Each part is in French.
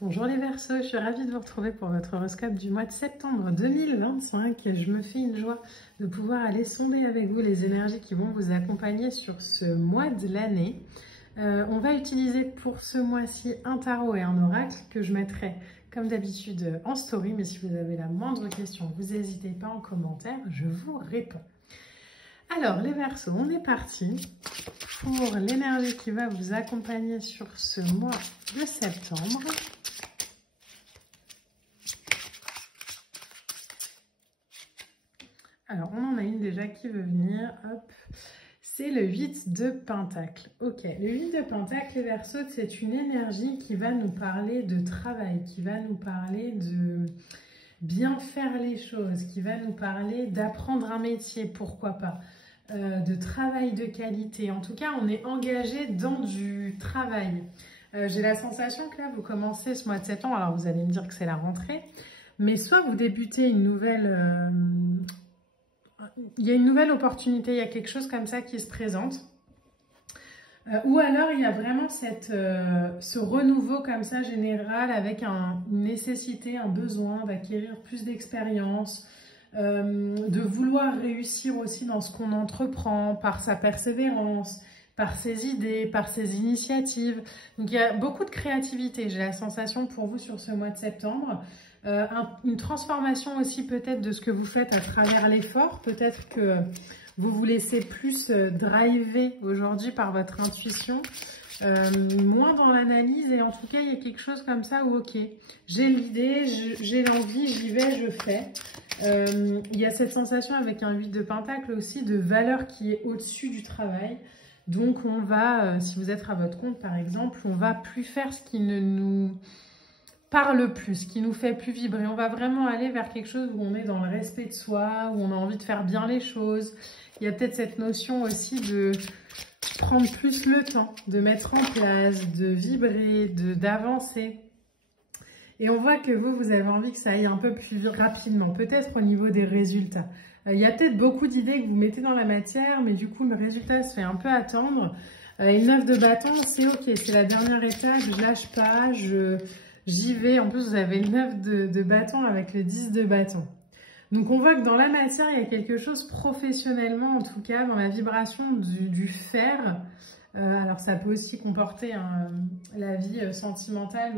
Bonjour les Verseaux, je suis ravie de vous retrouver pour votre horoscope du mois de septembre 2025. Je me fais une joie de pouvoir aller sonder avec vous les énergies qui vont vous accompagner sur ce mois de l'année. On va utiliser pour ce mois-ci un tarot et un oracle que je mettrai comme d'habitude en story, mais si vous avez la moindre question, vous n'hésitez pas en commentaire, je vous réponds. Alors les Verseaux, on est parti pour l'énergie qui va vous accompagner sur ce mois de septembre. Alors, on en a une déjà qui veut venir. Hop, c'est le 8 de Pentacle. Ok, le 8 de Pentacle, les Verseaux, c'est une énergie qui va nous parler de travail, qui va nous parler de bien faire les choses, qui va nous parler d'apprendre un métier, pourquoi pas, de travail de qualité. En tout cas, on est engagé dans du travail. J'ai la sensation que là, vous commencez ce mois de septembre, alors vous allez me dire que c'est la rentrée, mais soit vous débutez une nouvelle... il y a une nouvelle opportunité, il y a quelque chose comme ça qui se présente. Ou alors il y a vraiment ce renouveau comme ça général avec une nécessité, un besoin d'acquérir plus d'expérience, de vouloir réussir aussi dans ce qu'on entreprend par sa persévérance, par ses idées, par ses initiatives. Donc il y a beaucoup de créativité, j'ai la sensation pour vous sur ce mois de septembre. Une transformation aussi peut-être de ce que vous faites à travers l'effort. Peut-être que vous vous laissez plus driver aujourd'hui par votre intuition, moins dans l'analyse. Et en tout cas, il y a quelque chose comme ça où, ok, j'ai l'idée, j'ai l'envie, j'y vais, je fais. Il y a cette sensation avec un 8 de Pentacle aussi de valeur qui est au-dessus du travail. Donc on va, si vous êtes à votre compte par exemple, on va plus faire ce qui ne nous... parle plus, qui nous fait plus vibrer. On va vraiment aller vers quelque chose où on est dans le respect de soi, où on a envie de faire bien les choses. Il y a peut-être cette notion aussi de prendre plus le temps, de mettre en place, de vibrer, d'avancer. Et on voit que vous avez envie que ça aille un peu plus rapidement, peut-être au niveau des résultats. Il y a peut-être beaucoup d'idées que vous mettez dans la matière, mais du coup, le résultat se fait un peu attendre. Et le 9 de bâton, c'est ok, c'est la dernière étape, je lâche pas, j'y vais. En plus, vous avez le 9 de bâton avec le 10 de bâton. Donc, on voit que dans la matière, il y a quelque chose professionnellement, en tout cas, dans la vibration du faire. Alors, ça peut aussi comporter la vie sentimentale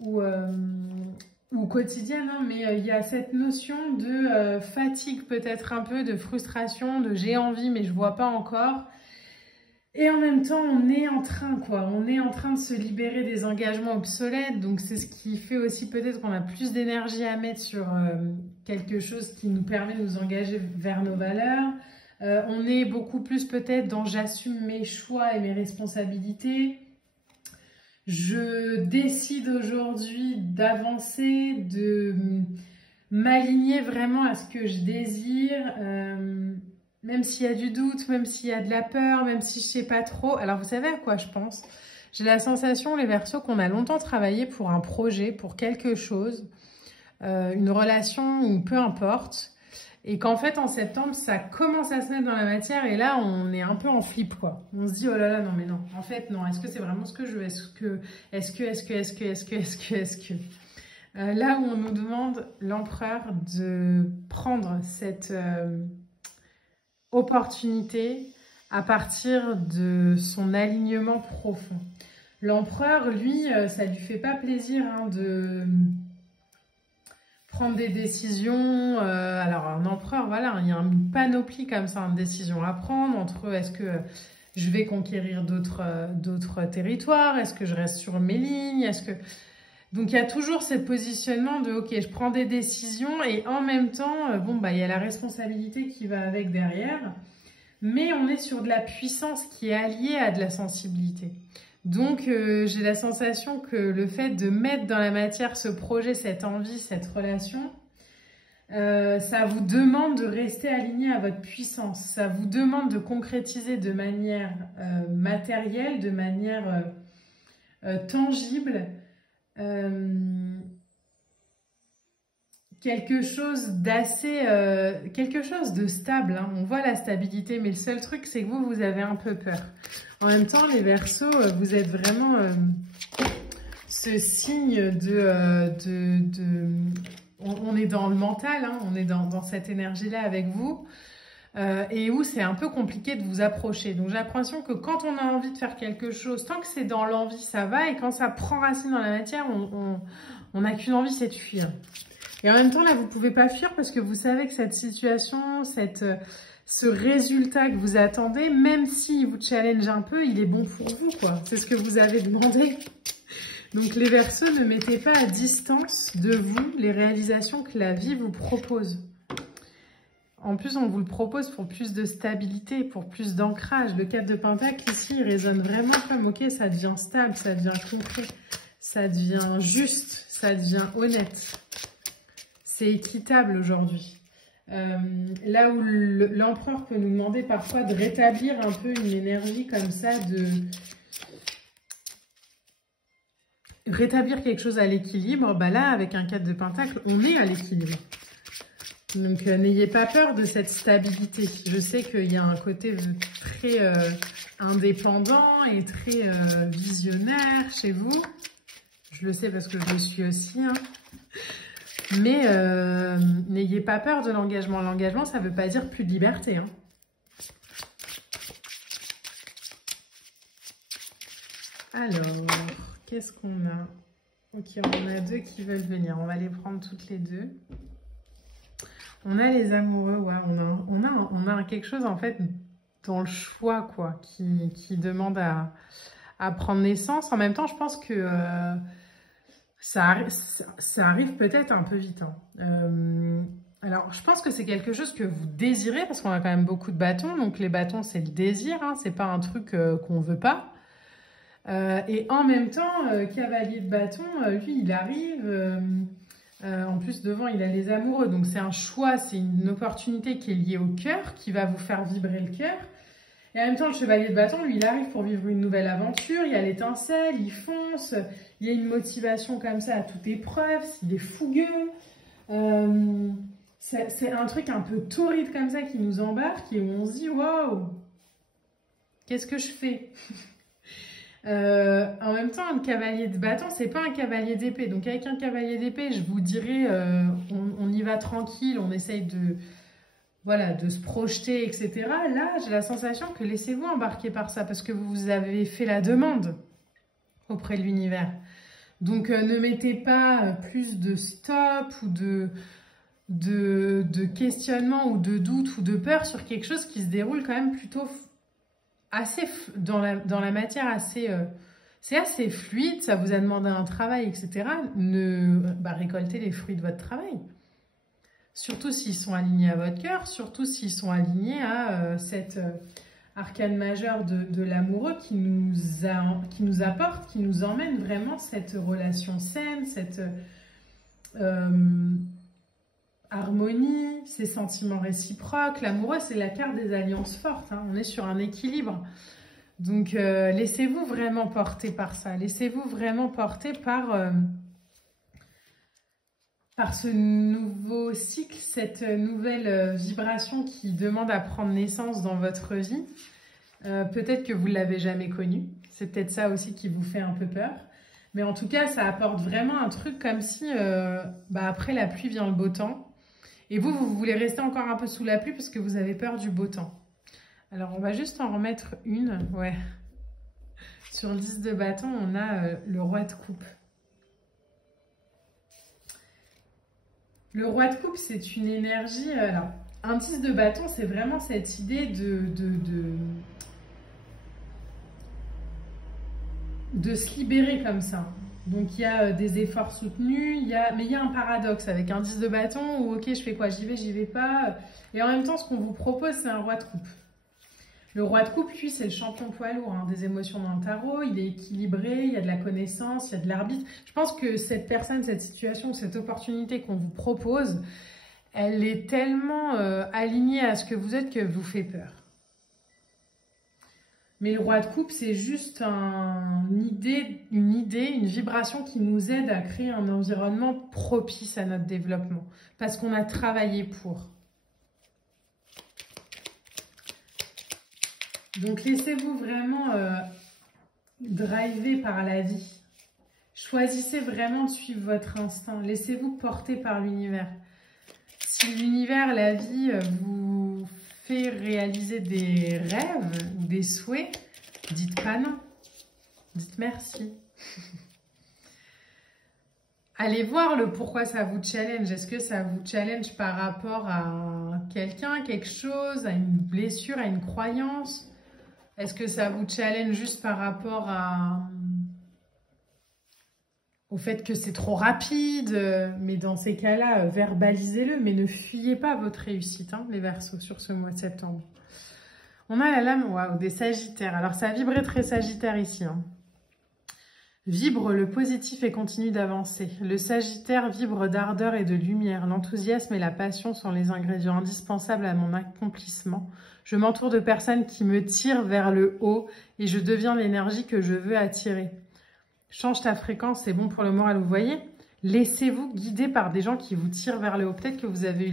ou quotidienne, hein, mais il y a cette notion de fatigue, peut-être un peu, de frustration, de j'ai envie, mais je vois pas encore. Et en même temps, on est en train, quoi. On est en train de se libérer des engagements obsolètes. Donc, c'est ce qui fait aussi peut-être qu'on a plus d'énergie à mettre sur quelque chose qui nous permet de nous engager vers nos valeurs. On est beaucoup plus peut-être dans j'assume mes choix et mes responsabilités. Je décide aujourd'hui d'avancer, de m'aligner vraiment à ce que je désire. Même s'il y a du doute, même s'il y a de la peur, même si je sais pas trop. Alors, vous savez à quoi je pense? J'ai la sensation, les Verseaux, qu'on a longtemps travaillé pour un projet, pour quelque chose, une relation ou peu importe. Et qu'en fait, en septembre, ça commence à se mettre dans la matière. Et là, on est un peu en flip, quoi. On se dit, oh là là, non, mais non. En fait, non. Est-ce que c'est vraiment ce que je veux? Est-ce que là où on nous demande, l'empereur, de prendre cette... opportunité à partir de son alignement profond. L'empereur, lui, ça lui fait pas plaisir hein, de prendre des décisions. Alors, un empereur, voilà, il y a une panoplie comme ça de décisions à prendre entre est-ce que je vais conquérir d'autres territoires, est-ce que je reste sur mes lignes, est-ce que... Donc, il y a toujours ce positionnement de, ok, je prends des décisions et en même temps, bon, bah, il y a la responsabilité qui va avec derrière. Mais on est sur de la puissance qui est alliée à de la sensibilité. Donc, j'ai la sensation que le fait de mettre dans la matière ce projet, cette envie, cette relation, ça vous demande de rester aligné à votre puissance. Ça vous demande de concrétiser de manière matérielle, de manière tangible, quelque chose d'assez, quelque chose de stable, hein. On voit la stabilité, mais le seul truc, c'est que vous avez un peu peur. En même temps, les Verseaux, vous êtes vraiment ce signe on est dans le mental, hein, on est dans cette énergie-là avec vous. Et où c'est un peu compliqué de vous approcher. Donc j'ai l'impression que quand on a envie de faire quelque chose, tant que c'est dans l'envie, ça va. Et quand ça prend racine dans la matière, on n'a qu'une envie, c'est de fuir. Et en même temps, là, vous ne pouvez pas fuir parce que vous savez que cette situation, ce résultat que vous attendez, même s'il vous challenge un peu, il est bon pour vous, quoi. C'est ce que vous avez demandé. Donc les Verseaux, ne mettez pas à distance de vous les réalisations que la vie vous propose. En plus, on vous le propose pour plus de stabilité, pour plus d'ancrage. Le 4 de Pentacle, ici, il résonne vraiment comme, ok, ça devient stable, ça devient concret, ça devient juste, ça devient honnête. C'est équitable aujourd'hui. Là où l'empereur peut nous demander parfois de rétablir un peu une énergie comme ça, de rétablir quelque chose à l'équilibre, bah là, avec un 4 de Pentacle, on est à l'équilibre. Donc, n'ayez pas peur de cette stabilité. Je sais qu'il y a un côté très indépendant et très visionnaire chez vous. Je le sais parce que je le suis aussi. Hein. Mais n'ayez pas peur de l'engagement. L'engagement, ça ne veut pas dire plus de liberté. Hein. Alors, qu'est-ce qu'on a? Ok, on a deux qui veulent venir. On va les prendre toutes les deux. On a les amoureux, ouais, on a quelque chose en fait dans le choix, quoi, qui demande à prendre naissance. En même temps, je pense que ça arrive peut-être un peu vite. Hein. Alors, je pense que c'est quelque chose que vous désirez, parce qu'on a quand même beaucoup de bâtons. Donc, les bâtons, c'est le désir, hein, c'est pas un truc qu'on veut pas. Et en même temps, cavalier de bâton, lui, il arrive... en plus, devant, il a les amoureux. Donc, c'est un choix, c'est une opportunité qui est liée au cœur, qui va vous faire vibrer le cœur. Et en même temps, le chevalier de bâton, lui, il arrive pour vivre une nouvelle aventure. Il y a l'étincelle, il fonce. Il y a une motivation comme ça à toute épreuve. Il est fougueux. C'est un truc un peu torride comme ça qui nous embarque et où on se dit « Waouh, qu'est-ce que je fais ?» En même temps, un cavalier de bâton, c'est pas un cavalier d'épée. Donc avec un cavalier d'épée, je vous dirais, on y va tranquille, on essaye de, voilà, de se projeter, etc. Là, j'ai la sensation que laissez-vous embarquer par ça parce que vous avez fait la demande auprès de l'univers. Donc ne mettez pas plus de stop ou de questionnement ou de doute ou de peur sur quelque chose qui se déroule quand même plutôt assez dans la matière, assez c'est assez fluide, ça vous a demandé un travail, etc. Récoltez les fruits de votre travail. Surtout s'ils sont alignés à votre cœur, surtout s'ils sont alignés à cet arcane majeur de l'amoureux qui nous apporte, qui nous emmène vraiment cette relation saine, cette harmonie, ces sentiments réciproques. L'amoureux, c'est la carte des alliances fortes. Hein. On est sur un équilibre. Donc, laissez-vous vraiment porter par ça. Laissez-vous vraiment porter par ce nouveau cycle, cette nouvelle vibration qui demande à prendre naissance dans votre vie. Peut-être que vous ne l'avez jamais connue. C'est peut-être ça aussi qui vous fait un peu peur. Mais en tout cas, ça apporte vraiment un truc comme si, après la pluie vient le beau temps. Et vous voulez rester encore un peu sous la pluie parce que vous avez peur du beau temps. Alors, on va juste en remettre une. Ouais. Sur le 10 de bâton, on a le roi de coupe. Le roi de coupe, c'est une énergie... alors, un 10 de bâton, c'est vraiment cette idée de se libérer comme ça. Donc, il y a des efforts soutenus, mais il y a un paradoxe avec un 10 de bâton où, ok, je fais quoi? J'y vais pas. Et en même temps, ce qu'on vous propose, c'est un roi de coupe. Le roi de coupe, lui, c'est le champion poids lourd hein, des émotions dans le tarot. Il est équilibré, il y a de la connaissance, il y a de l'arbitre. Je pense que cette personne, cette situation, cette opportunité qu'on vous propose, elle est tellement alignée à ce que vous êtes que vous fait peur. Mais le roi de coupe, c'est juste une idée, une vibration qui nous aide à créer un environnement propice à notre développement. Parce qu'on a travaillé pour. Donc, laissez-vous vraiment driver par la vie. Choisissez vraiment de suivre votre instinct. Laissez-vous porter par l'univers. Si l'univers, la vie, vous fait réaliser des rêves ou des souhaits, dites pas non. Dites merci. Allez voir le pourquoi ça vous challenge. Est-ce que ça vous challenge par rapport à quelqu'un, quelque chose, à une blessure, à une croyance? Est-ce que ça vous challenge juste par rapport au fait que c'est trop rapide? Mais dans ces cas-là, verbalisez-le, mais ne fuyez pas votre réussite, hein, les Verseaux, sur ce mois de septembre. On a la lame, waouh, des Sagittaires. Alors, ça a vibré très Sagittaire ici, hein. Vibre le positif et continue d'avancer. Le Sagittaire vibre d'ardeur et de lumière. L'enthousiasme et la passion sont les ingrédients indispensables à mon accomplissement. Je m'entoure de personnes qui me tirent vers le haut et je deviens l'énergie que je veux attirer. Change ta fréquence, c'est bon pour le moral, vous voyez. Laissez-vous guider par des gens qui vous tirent vers le haut. Peut-être que vous avez eu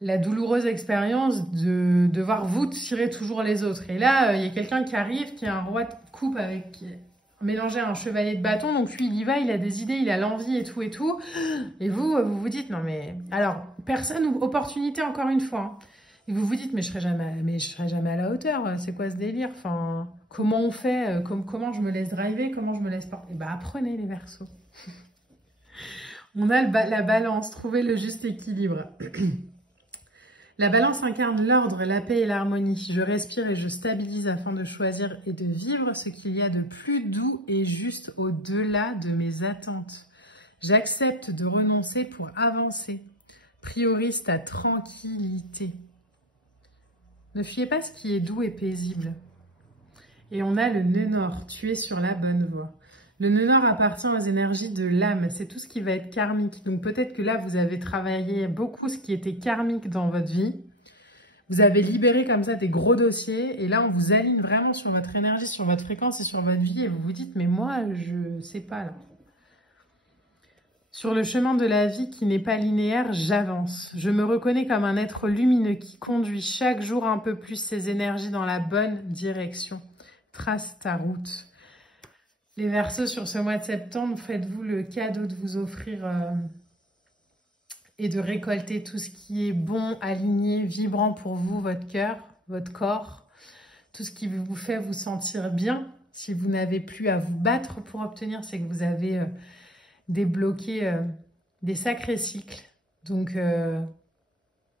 la douloureuse expérience de devoir vous tirer toujours les autres. Et là, il y a quelqu'un qui arrive, qui est un roi de coupe avec mélangé à un chevalier de bâton. Donc lui, il y va, il a des idées, il a l'envie et tout et tout. Et vous vous dites, non mais... Alors, personne ou opportunité encore une fois. Hein. Et vous vous dites, mais je serai jamais à la hauteur. C'est quoi ce délire? Enfin, comment on fait? Comment je me laisse driver? Comment je me laisse porter? Bah, apprenez les Verseaux. On a la balance, trouver le juste équilibre. La balance incarne l'ordre, la paix et l'harmonie. Je respire et je stabilise afin de choisir et de vivre ce qu'il y a de plus doux et juste au-delà de mes attentes. J'accepte de renoncer pour avancer. Priorise ta tranquillité. Ne fuyez pas ce qui est doux et paisible. Et on a le nœud nord, tu es sur la bonne voie. Le nœud nord appartient aux énergies de l'âme, c'est tout ce qui va être karmique. Donc peut-être que là, vous avez travaillé beaucoup ce qui était karmique dans votre vie. Vous avez libéré comme ça des gros dossiers. Et là, on vous aligne vraiment sur votre énergie, sur votre fréquence et sur votre vie. Et vous vous dites, mais moi, je sais pas là. Sur le chemin de la vie qui n'est pas linéaire, j'avance. Je me reconnais comme un être lumineux qui conduit chaque jour un peu plus ses énergies dans la bonne direction. Trace ta route. Les Verseaux, sur ce mois de septembre, faites-vous le cadeau de vous offrir et de récolter tout ce qui est bon, aligné, vibrant pour vous, votre cœur, votre corps, tout ce qui vous fait vous sentir bien. Si vous n'avez plus à vous battre pour obtenir, c'est que vous avez débloqué des sacrés cycles. Donc, ne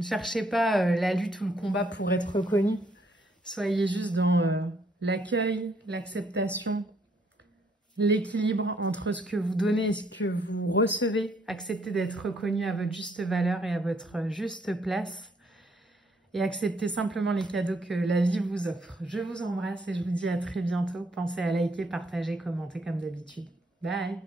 cherchez pas la lutte ou le combat pour être reconnu. Soyez juste dans l'accueil, l'acceptation, l'équilibre entre ce que vous donnez et ce que vous recevez. Acceptez d'être reconnu à votre juste valeur et à votre juste place. Et acceptez simplement les cadeaux que la vie vous offre. Je vous embrasse et je vous dis à très bientôt. Pensez à liker, partager, commenter comme d'habitude. Bye!